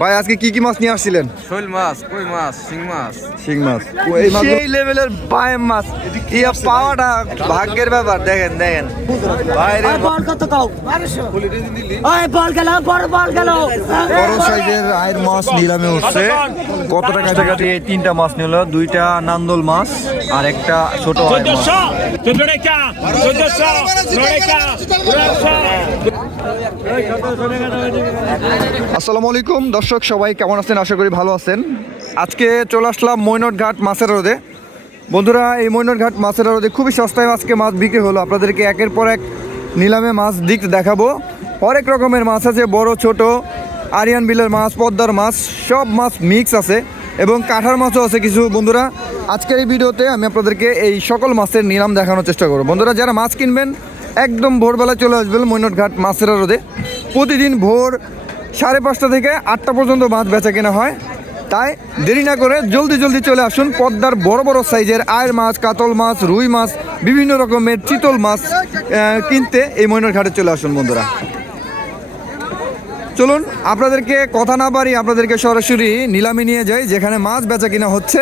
ভাই আজকে কি কি মাছ নিয়ে আসছিলেন? শৈল মাছ কই মাছ শিং মাছ। শিং মাছ। এই মাছ সেই লেভেলের বায়াম মাছ। ইয়া পাওয়াটা ভাগ্যের ব্যাপার দেখেন দেখেন। বাইরে বল কত কাও? 1200 ওই বল গেল বড় বল গেল। বড় সাইজের আয়ের মাছ নিলামে উঠছে। কত টাকা টাকা দিয়ে এই তিনটা মাছ নিল দুইটা নান্দল মাছ আর একটা ছোট আয়ের মাছ। চোদ্দশো চোদ্দশো নয়টা আসসালামু আলাইকুম। দর্শক, সবাই কেমন আছেন? আশা করি ভালো আছেন। আজকে চলে আসলাম মৈনট ঘাট মাছের রোদে। বন্ধুরা, এই মৈনট ঘাট মাছের রোদে খুবই সস্তায় আজকে মাছ বিক্রি হলো। আপনাদেরকে একের পর এক নিলামে মাছ দিক দেখাবো। অনেক রকমের মাছ আছে, বড়, ছোট, আরিয়ান বিলের মাছ, পদ্মার মাছ, সব মাছ মিক্স আছে এবং কাঁঠার মাছও আছে কিছু। বন্ধুরা, আজকের এই ভিডিওতে আমি আপনাদেরকে এই সকল মাছের নিলাম দেখানোর চেষ্টা করব। বন্ধুরা, যারা মাছ কিনবেন একদম ভোরবেলা চলে আসবেন মৈনট ঘাট মাছের রোদে। প্রতিদিন ভোর সাড়ে পাঁচটা থেকে আটটা পর্যন্ত মাছ বেচা কেনা হয়। তাই দেরি না করে জলদি জলদি চলে আসুন পদ্মার বড় বড় সাইজের আয়ের মাছ, কাতল মাছ, রুই মাছ, বিভিন্ন রকমের চিতল মাছ কিনতে এই ময়নার ঘাটে চলে আসুন বন্ধুরা। চলুন, আপনাদেরকে কথা না পারি আপনাদেরকে সরাসরি নিলামে নিয়ে যাই, যেখানে মাছ বেচা কিনা হচ্ছে।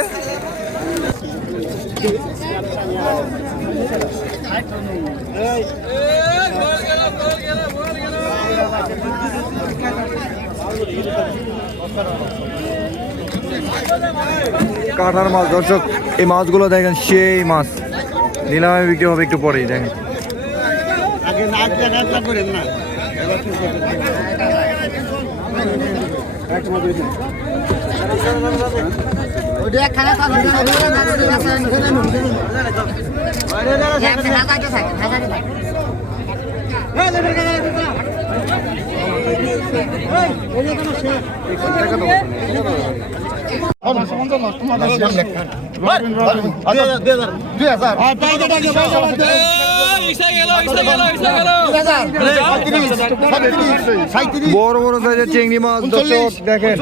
কাঁঠার মাছ। দর্শক এই মাছগুলো দেখেন সেই মাছ। নিলামে বিক্রি হবে একটু পরেই দেখেন। বড় বড় সাইজের চিংড়ি মাছ দর্শক দেখেন।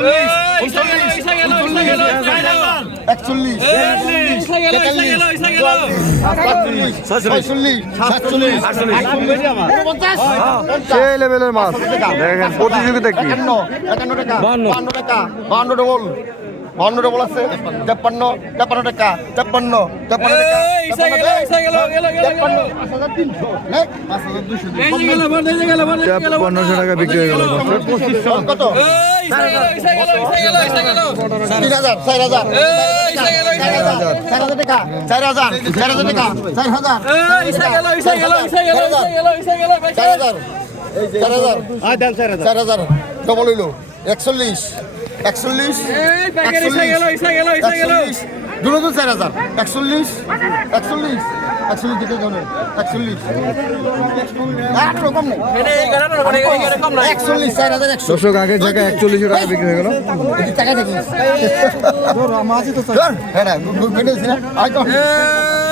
সেই লেভেলের মাছ। দেখেন প্রতিযোগিতা কি? বান্ন। টাকা বান্ন ডবল বান্ন ডবল। আছে। তেপ্পান্ন তেপ্পান্ন টাকা তেপ্পান্ন তেপ্পান্ন টাকা তেপ্পান্ন পাঁচ হাজার তিনশো। নে? পাঁচ হাজার দুইশো দিন। পনেরোশো টাকা বিক্রি হয়ে গেল কত? তিন হাজার চার হাজার। চার হাজার চার হাজার টাকা চার হাজার চার হাজার টাকা চার হাজার চার হাজার চার হাজার চার হাজার। ডবল হইল। একচল্লিশ। একচল্লিশ একচল্লিশ দুজন চার হাজার একচল্লিশ একচল্লিশ একচল্লিশ দিকে ধরে একচল্লিশ আর রকম নেই একচল্লিশ চার হাজার একশো আগের জায়গায় একচল্লিশশো টাকা বিক্রি হয়ে গেল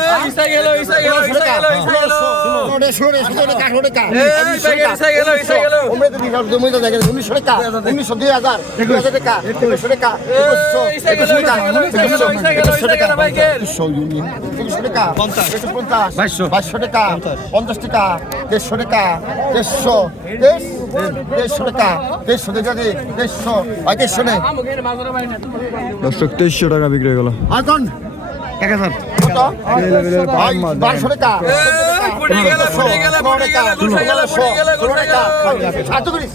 হ্যাঁ ষোলো টাকা, ষোলো টাকা। উনিশশো টাকা। ওমরে তো বিশাল জমি তো জায়গা, উনিশশো টাকা, উনিশশো, দুই হাজার, দুই হাজার টাকা, একুশশো টাকা, একুশশো, একুশশো টাকা, ইউনিয়ন, আর। দর্শক বিক্রি হয়ে গেল আর কোন? এক হাজার কত? বারোশো টাকা। সাত করিস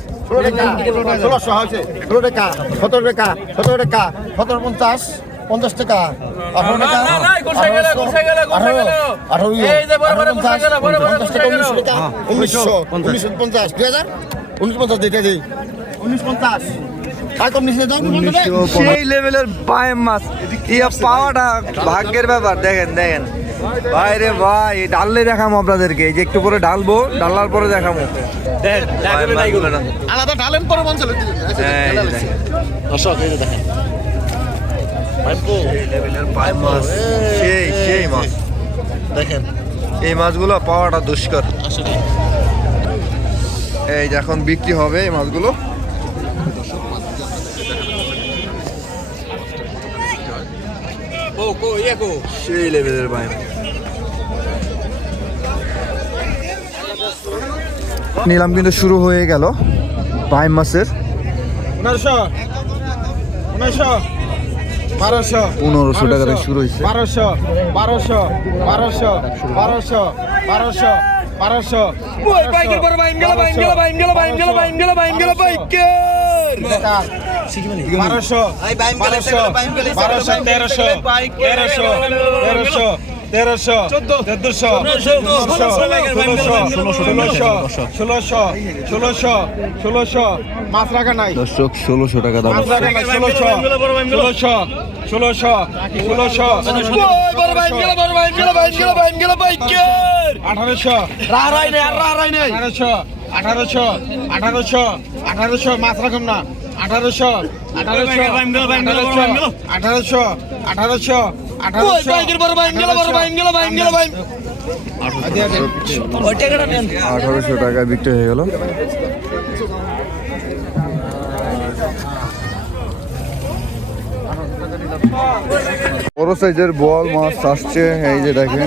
ষোলোশো হয়েছে। ষোলো টাকা সতেরো টাকা সতেরো টাকা সতেরো পঞ্চাশ পঞ্চাশ টাকা আঠারো টাকা আঠারো পঞ্চাশ টাকা উনিশশো টাকা উনিশশো উনিশশো পঞ্চাশ দুই হাজার উনিশ পঞ্চাশ দিতে দিই উনিশ পঞ্চাশ। সেই লেভেলের বায়াম মাছ। ইয়া পাওয়াটা ভাগ্যের ব্যাপার দেখেন দেখেন। ভাই রে ভাই ডাললে দেখাবো আপনাদেরকে। এই যে একটু পরে ডালবো ডালার পরে মাছগুলো আলাদা ঢালেন পরে মঞ্চে এই দেখেন। দর্শক এই দেখেন। সেই মাছ। সেই সেই মাছ। দেখেন। এই মাছগুলো পাওয়াটা দুষ্কর। এই যে এখন বিক্রি হবে এই মাছগুলো। সেই লেভেলের বায়াম নিলাম কিন্তু শুরু হয়ে গেল বাইম মাসের। উনিশশো বারোশো। পনেরোশো টাকা থেকে শুরু হয়েছে। বারোশো। বারোশো। বারোশো। বারোশো। বারোশো। বারোশো। ওই বাইকের বড় বাইম গেল বাইম গেল বাইম গেল বাইম গেল বাইম গেল বাইম গেল বাইকের। বারোশো। বারোশো। বারোশো তেরোশো তেরোশো তেরোশো তেরোশো চোদ্দশো ষোলোশো ষোলোশো ষোলোশো ষোলোশো ষোলোশো মাছ রাখা নাই। দর্শক ষোলোশো টাকা দাম। মাছ রাখা নাই ষোলোশো ষোলোশো ষোলোশো ষোলোশো আঠারোশো। রারাই নেই আর রারাই নেই। আঠারোশো আঠারোশো আঠারোশো আঠারোশো মাছ রাখুন না। আঠারোশো আঠারোশো আঠারোশো আঠারোশো আঠারোশো টাকা বিক্রি হয়ে গেল। বড় সাইজের বল মাছ আসছে এই যে দেখেন।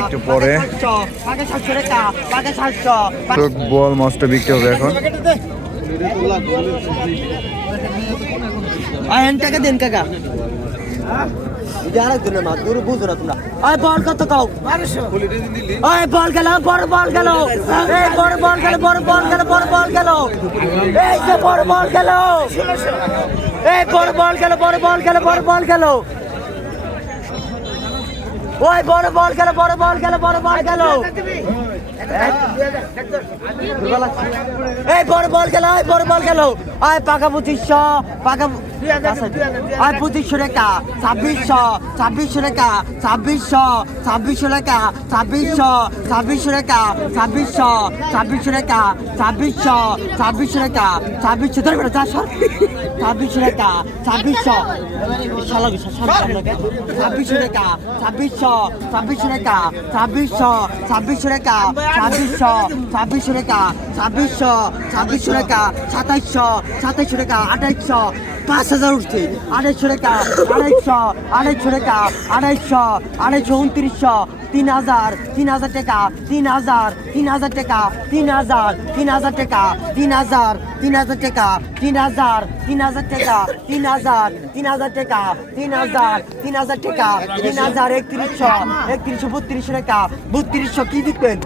একটু পরে। বল মাছটা বিক্রি হবে এখন। টাকা দেন কাকা। যারা দিন মা দূর বুঝো না তোমরা আয় বল কত কাও আয় বল গেল বড় বল গেল এই বড় বল গেল বড় বল গেল বড় বল গেল এই যে বড় বল গেল এই বড় বল গেল বড় বল গেল বড় বল গেল ওই বড় বল গেল বড় বল গেল বড় বল গেল এই বড় বল গেল এই বড় বল গেল পাকা পঁচিশশো পাকা আয় পঁচিশশো টাকা ছাব্বিশশো ছাব্বিশশো টাকা ছাব্বিশশো ছাব্বিশশো টাকা ছাব্বিশশো ছাব্বিশশো টাকা ছাব্বিশশো ছাব্বিশশো টাকা ছাব্বিশশো ছাব্বিশশো টাকা ছাব্বিশশো ধরে বেড়া চারশো ছাব্বিশশো টাকা ছাব্বিশশো ছাব্বিশশো টাকা ছাব্বিশশো ছাব্বিশশো টাকা ছাব্বিশশো ছাব্বিশশো টাকা ছাব্বিশশো ছাব্বিশশো টাকা ছাব্বিশশো ছাব্বিশশো টাকা সাতাইশশো সাতাইশশো টাকা আঠাইশশো পাঁচ হাজার উঠছে। আড়াইশো টাকা, আড়াইশো আড়াইশো টাকা, আড়াইশো আড়াইশো উনত্রিশশো, তিন হাজার তিন হাজার টাকা, তিন হাজার তিন হাজার টাকা, তিন হাজার তিন হাজার টাকা, তিন হাজার তিন হাজার টাকা, তিন হাজার তিন হাজার টাকা, তিন হাজার তিন হাজার টাকা, তিন হাজার তিন হাজার টাকা, তিন হাজার একত্রিশশো একত্রিশশো, বত্রিশশো টাকা, বত্রিশশো কি দিবেন?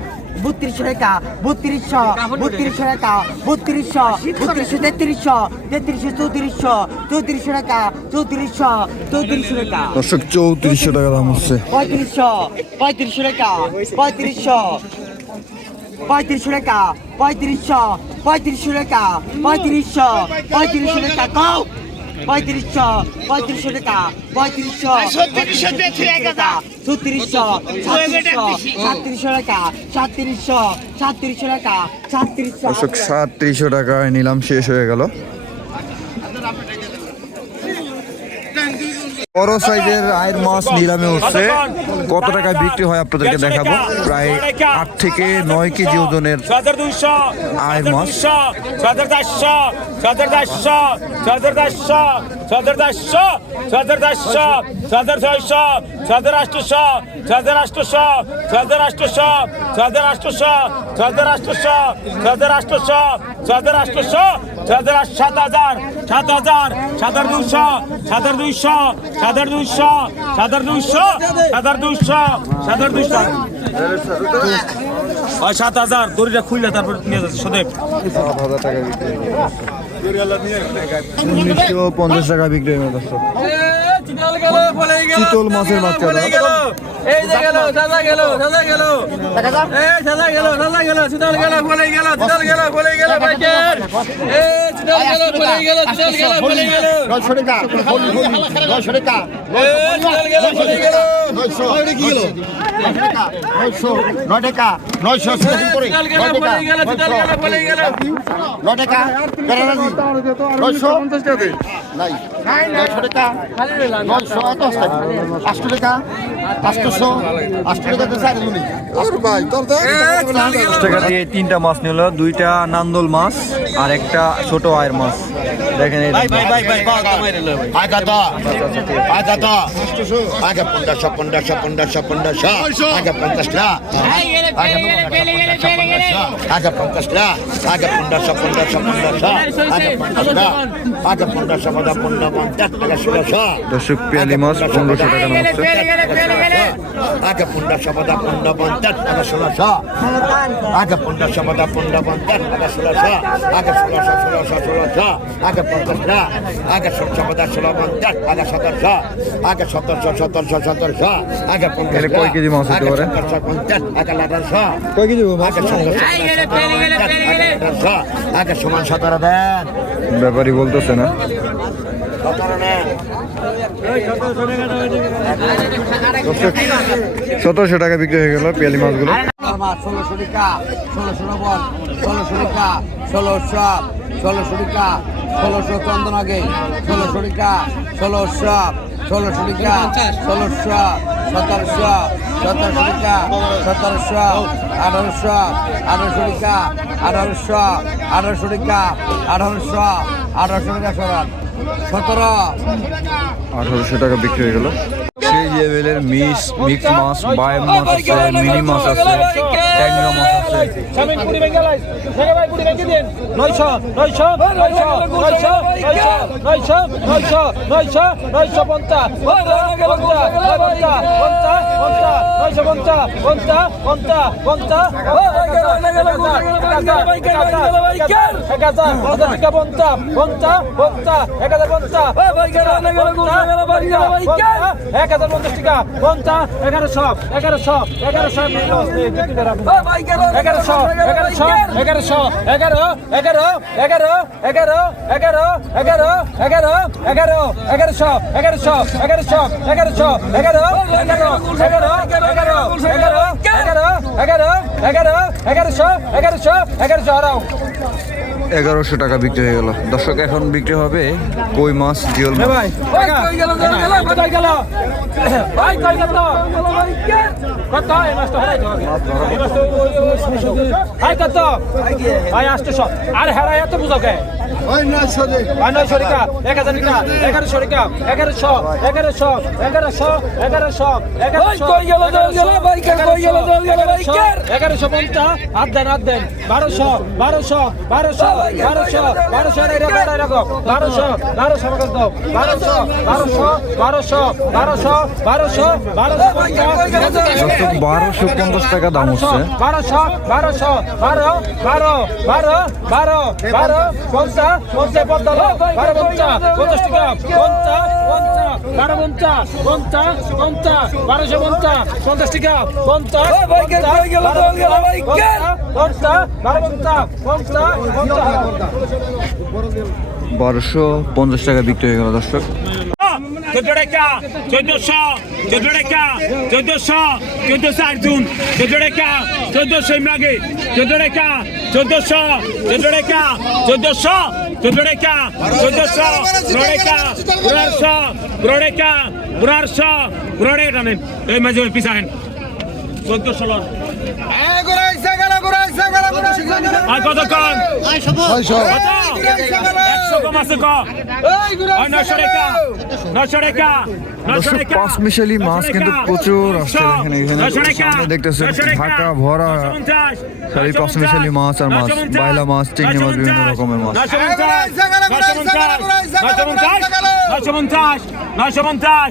বত্রিশশো টাকা বত্রিশশো বত্রিশশো টাকা বত্রিশশো বত্রিশশো তেত্রিশশো তেত্রিশশো চৌত্রিশশো চৌত্রিশশো টাকা চৌত্রিশশো চৌত্রিশশো টাকা। দর্শক চৌত্রিশশো টাকা দাম হচ্ছে। পঁয়ত্রিশশো পঁয়ত্রিশশো টাকা পঁয়ত্রিশশো পঁয়ত্রিশশো টাকা পঁয়ত্রিশশো পঁয়ত্রিশশো টাকা পঁয়ত্রিশশো পঁয়ত্রিশশো টাকা কও। পঁয়ত্রিশশো পঁয়ত্রিশশো টাকা পঁয়ত্রিশশো টাকা ছত্রিশশো সাতত্রিশশো টাকা সাতত্রিশশো সাতত্রিশশো টাকা সাতত্রিশশো সাতত্রিশশো টাকায় নিলাম শেষ হয়ে গেল। বড় সাইজের আয়ের মাছ নিলামে উঠছে কত টাকায় বিক্রি হয় আপনাদেরকে দেখাবো প্রায় আট থেকে নয় কেজি ওজনের আয়ের মাছ সাত হাজার সাত হাজার সাত হাজার দুইশো সাত হাজার দুইশো হাজার দুইশো হাজার দুইশো হাজার দুইশো হাজার দুইশো ওই সাত হাজার দড়িটা খুললে তারপর নিয়ে যাচ্ছে সদেব সাত হাজার টাকা উনিশশো পঞ্চাশ টাকা বিক্রি হয় দর্শক চিতল মাছের বাচ্চা দাম এই যে গেল দাদা গেল দাদা গেল এই দাদা গেল দাদা গেল চিতাল গেল বলে গেল চিতাল গেল বলে গেল বাইকের এই নয়শো টাকা নয়শো টাকা নয়শো টাকা নয়শো নয় টাকা নয়শো টাকা। দিয়ে তিনটা মাছ নিল। দুইটা নান্দল মাছ আর একটা ছোট আয়ের মাছ। দেখেন আগে পঞ্চাশ পঞ্চাশ পঞ্চাশ পঞ্চাশ। আগে পঞ্চাশটা আগে আগে পঞ্চাশ আগে পনেরোশো পনেরোশো পনেরোশো আগে পঞ্চাশ আগে পনেরোশো পনেরো পনেরো পঞ্চাশ টাকা ষোলোশো দর্শক পেয়ালি মাছ পনেরোশো টাকা আগে পনেরোশো পনেরো পনেরো পঞ্চাশ টাকা ষোলোশো আগে পনেরোশো পনেরো পনেরো পঞ্চাশ টাকা ষোলোশো আগে ষোলোশো ষোলোশো ষোলোশো আগে পঞ্চাশ টাকা আগে ষোলশো পঞ্চাশ ষোলো পঞ্চাশ আগে সতেরোশো আগে সতেরোশো সতেরোশো সতেরোশো আগে পঞ্চাশ এখানে কয় কেজি মাছ হতে পারে? সতেরোশো পঞ্চাশ আগে আঠারোশো কয় আগে সমান সতেরো দেন। ব্যাপারই বলতেছে না। সতেরোশো টাকা বিক্রি হয়ে গেল পেয়ালি মাছগুলো। মাছ ষোলোশো টাকা ষোলোশো নব্বই ষোলোশো টাকা ষোলোশো ষোলোশো টাকা ষোলোশো চন্দন আগে ষোলোশো টাকা ষোলোশো ষোলোশো টাকা ষোলোশো, সতেরোশো সতেরোশো টাকা সতেরোশো, আঠারোশো আঠারোশো টাকা আঠারোশো আঠারোশো টাকা আঠারোশো আঠারোশো টাকা সরান সতেরো। আঠারোশো টাকা বিক্রি হয়ে গেল। সেই লেভেলের মিক্স মিক্স মাছ বায়াম মাছ আছে মিনি মাছ আছে ট্যাংরা মাছ আছে স্বামী পুরি ভেঙে লাই ভেঙে ভাই এক হাজার পঞ্চাশ টাকা পঞ্চাশ এগারোশো এগারোশো এগারোশো এগারোশো এগারোশো এগারোশো এগারো এগারো এগারো এগারো এগারো এগারো এগারো এগারো এগারোশো এগারোশো এগারোশো এগারোশো এগারো এগারো এগারো এগারো এগারো এগারো এগারো এগারো এগারোশো এগারোশো এগারোশো এগারোশো টাকা বিক্রি হয়ে গেল দর্শক এখন বিক্রি হবে কই মাছ জিওল ভাই কত সব আর হেরা এত বুঝো কে ভাই নয়শো টাকা এক হাজার টাকা এগারোশো টাকা এগারোশো এগারোশো এগারোশো এগারোশো এগারোশো কই গেল গেল ভাই কই গেল গেল এগারোশো পঞ্চাশ হাত দেন হাত দেন বারোশো বারোশো বারোশো বারোশো বারোশো এরকম এরকম বারোশো বারোশো আমাকে দাও বারোশো বারোশো বারোশো বারোশো বারোশো বারোশো দর্শক বারোশো পঞ্চাশ টাকা দাম হচ্ছে বারোশো বারোশো বারো বারো বারো বারো বারো পঞ্চাশ পঞ্চাশ পঞ্চাশ বারো পঞ্চাশ পঞ্চাশ টাকা পঞ্চাশ পঞ্চাশ বারো পঞ্চাশ পঞ্চাশ পঞ্চাশ বারোশো পঞ্চাশ পঞ্চাশ টাকা পঞ্চাশ বারোশো পঞ্চাশ টাকা বিক্রি হয়ে গেল দর্শক। চোদ্দ টাকা চোদ্দশো চোদ্দ টাকা চোদ্দশো চোদ্দশো আর্জুন চোদ্দ টাকা চোদ্দশো ইমরাগে চোদ্দ টাকা চোদ্দশো চোদ্দ টাকা চোদ্দশো চোদ্দ টাকা চোদ্দশো টাকা পনেরোশো পনেরো টাকা পনেরোশো পনেরো টাকা টানেন এই মাঝে পিছাহেন চোদ্দশো আর কত একশো কম আছে ক ওই নশো টাকা নশো টাকা দর্শক পাঁচ মিশালি মাছ কিন্তু প্রচুর আসছে এখানে এখানে সামনে দেখতেছেন ঢাকা ভরা পাঁচ মিশালি মাছ আর মাছ বাইলা মাছ চিংড়ি মাছ বিভিন্ন রকমের মাছ। নশো পঞ্চাশ, নশো পঞ্চাশ, নশো পঞ্চাশ,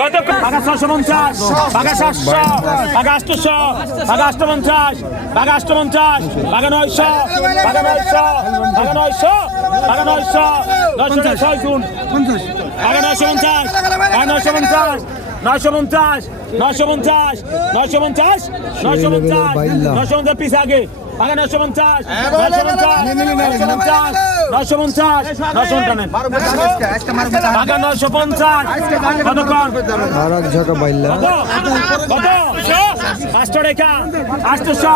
কত টাকা ছশো পঞ্চাশ টাকা সাতশো টাকা আটশো টাকা আটশো পঞ্চাশ টাকা আটশো পঞ্চাশ টাকা নয়শো টাকা নয়শো টাকা নয়শো টাকা নয়শো নয়শো ছয় গুণ টাকা নয়শো পঞ্চাশ টাকা নয়শো পঞ্চাশ নয়শো পঞ্চাশ নয়শো পঞ্চাশ নয়শো পঞ্চাশ নয়শো পঞ্চাশ নয়শো পঞ্চাশ পিস আগে টাকা নয়শো পঞ্চাশ নয়শো পঞ্চাশ নয়শো পঞ্চাশ নয়শো পঞ্চাশ। নয়শো পঞ্চাশ। টাকা নয়শো পঞ্চাশ। কতক্ষণ? আর এক ঝাঁকা বাইল্লা কত? আটশো রেখা। আটশো।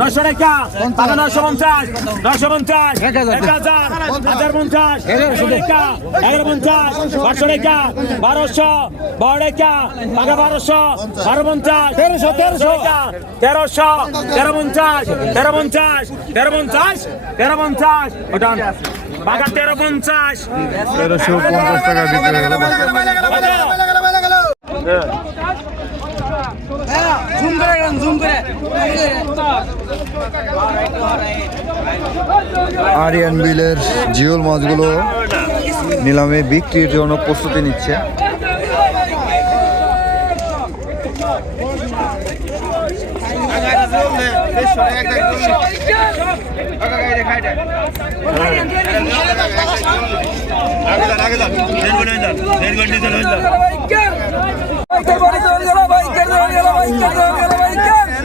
নয়শো রেখা। টাকা নয়শো পঞ্চাশ। নয়শো পঞ্চাশ। এক হাজার। হাজার। পঞ্চাশ। একশো রেখা। এগারো পঞ্চাশ। পাঁচশো রেখা। বারোশো। বারো রেখা। টাকা বারোশো। বারো পঞ্চাশ। তেরোশো তেরোশো। তেরোশো তেরো পঞ্চাশ। তেরো পঞ্চাশ। তেরো পঞ্চাশ। তেরো পঞ্চাশ। ওটা আরিয়ান বিলের জিওল মাছগুলো নিলামে বিক্রির জন্য প্রস্তুতি নিচ্ছে।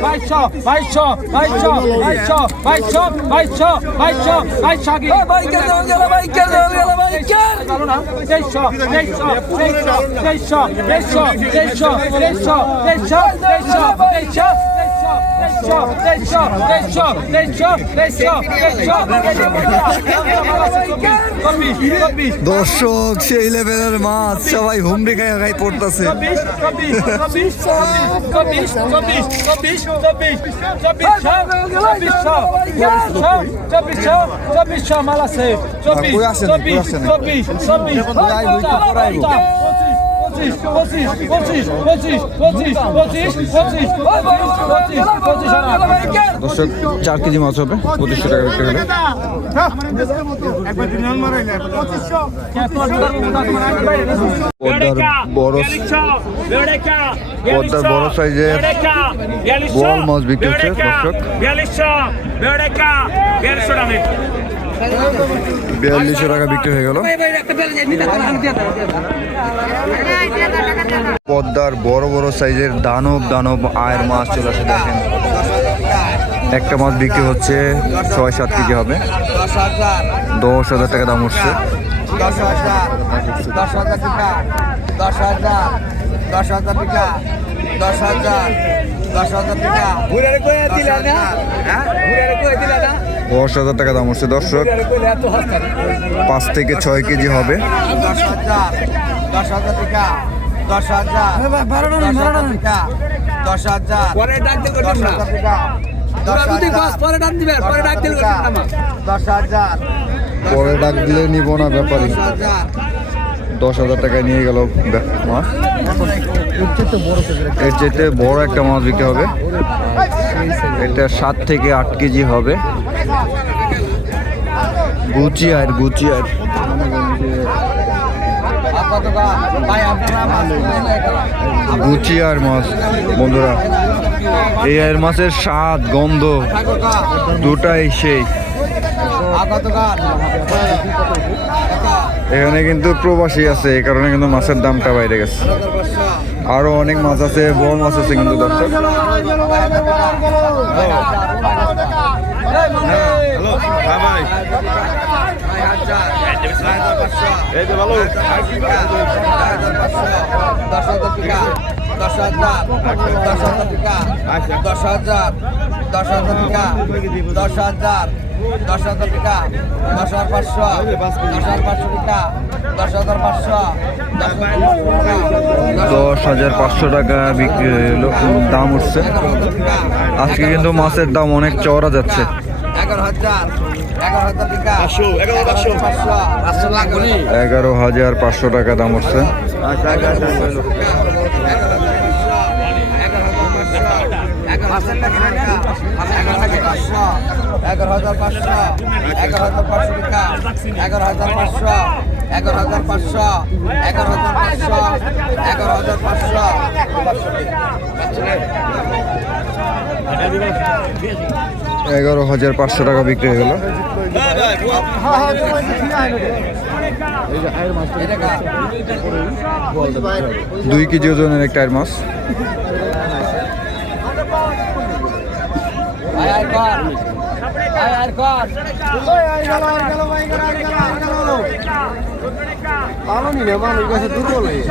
বাইশো বাইশো বাইশো বাইশো বাইশো বাইশো বাইশো বাইশো আগে বাইকের দেওয়া গেল বাইকের দেওয়া গেল বাইকের চলো না তেইশশো তেইশশো তেইশশো তেইশশো তেইশশো তেইশশো তেইশশো তেইশশো দর্শক সেই লেভেলের মাছ সবাই হুমড়ি খাই খাই পড়তেছে চব্বিশ চব্বিশ চব্বিশ চব্বিশ পঁচিশ পঁচিশ পঁচিশ পঁচিশ পঁচিশ পঁচিশ পঁচিশ পঁচিশ পঁচিশ দর্শক চার কেজি মাছ হবে পঁচিশশো টাকা বিক্রি হলে পদ্মার বড় পদ্মার বড় সাইজের মাছ বিক্রি হচ্ছে, দর্শক। বিয়াল্লিশশো টাকা বিক্রি হয়ে গেল। পদ্মার বড় বড় সাইজের দানব দানব আয়ের মাছ চলে আসে দেখেন। একটা মাছ বিক্রি হচ্ছে ছয় সাত কেজি হবে। দশ হাজার দশ হাজার টাকা দাম উঠছে। দশ হাজার দশ হাজার টাকা। দশ হাজার দশ হাজার টাকা দশ হাজার দশ হাজার টাকা দশ হাজার টাকা দাম হচ্ছে দর্শক। পাঁচ থেকে ছয় কেজি হবে। দশ হাজার টাকা দশ হাজার দশ হাজার দশ হাজার পরে ডাক দিলে নিব না ব্যাপারে। দশ হাজার টাকায় নিয়ে গেল। মাছ এর চাইতে বড় একটা মাছ বিক্রি হবে। এটা সাত থেকে আট কেজি হবে। গুচি আর গুচি আর। গুচি আর মাছ, বন্ধুরা। এই আর মাছের স্বাদ, গন্ধ, দুটাই সেই। এখানে কিন্তু প্রবাসী আছে এই কারণে কিন্তু মাছের দামটা বাইরে গেছে আরও অনেক মাছ আছে বড় মাছ আছে কিন্তু দশ হাজার দশ হাজার দশ হাজার দশ হাজার দশ হাজার দশ হাজার টাকা দশ হাজার পাঁচশো দশ হাজার পাঁচশো টাকা দশ হাজার পাঁচশো দশ হাজার পাঁচশো টাকা বিক্রি দাম উঠছে। আজকে কিন্তু মাছের দাম অনেক চওড়া যাচ্ছে। এগারো হাজার পাঁচশো টাকা দাম উঠছে। এগারো হাজার পাঁচশো, এগারো হাজার পাঁচশো টাকা, এগারো হাজার পাঁচশো, এগারো হাজার পাঁচশো, এগারো হাজার পাঁচশো, এগারো হাজার পাঁচশো, এগারো হাজার পাঁচশো টাকা বিক্রি হয়ে গেল। দুই কেজি ওজনের একটা মাছ আয়ার কর আয়ার কর ভালো নি কাছে দুর্বল হয়ে